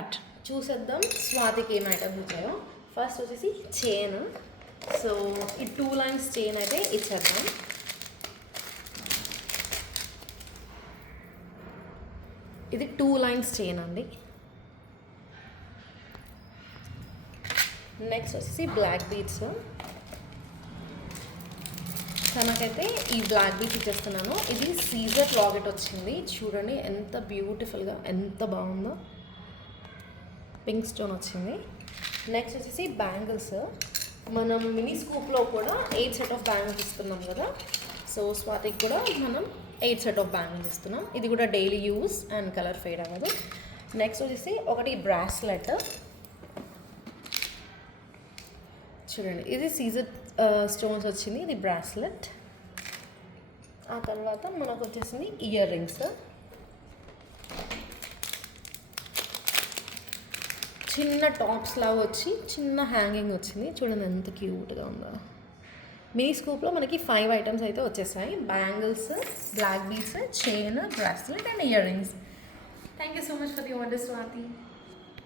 At చూసేద్దాం స్వాతికి ఏం items వచ్చాయో. ఫస్ట్ వచ్చేసి చైన్. సో ఈ 2 లైన్స్ చైన్ అయితే ఇచ్చేద్దాం. ఇది 2 లైన్స్ చైన్ అండి. నెక్స్ట్ వచ్చేసి బ్లాక్ బీడ్స్. తనకైతే ఈ బ్లాక్ బీడ్స్ ఇచ్చేస్తున్నాను. ఇది సీజర్ లాకెట్ వచ్చింది, చూడండి ఎంత బ్యూటిఫుల్గా, ఎంత బాగుందో. పింక్ స్టోన్ వచ్చింది. నెక్స్ట్ వచ్చేసి బ్యాంగిల్స్. మనం మినీ స్కూప్లో కూడా 8 సెట్ ఆఫ్ బ్యాంగిల్స్ ఇస్తున్నాం కదా, సో స్వాతికి కూడా మనం 8 సెట్ ఆఫ్ బ్యాంగిల్స్ ఇస్తున్నాం. ఇది కూడా daily use and colour fade అవ్వదు. నెక్స్ట్ వచ్చేసి ఒకటి బ్రాస్లెట్. చూడండి ఇది సీజర్ స్టోన్స్ వచ్చింది, ఇది బ్రాస్లెట్. ఆ తర్వాత మనకు వచ్చేసింది ఇయర్ రింగ్స్. చిన్న టాప్స్ లాగా వచ్చి చిన్న హ్యాంగింగ్ వచ్చింది, చూడండి ఎంత క్యూట్గా ఉందో. మినీ స్కూప్లో మనకి 5 ఐటమ్స్ అయితే వచ్చేసాయి. Bangles, black beads, chain, bracelet and earrings. Thank you so much for the order Swathi.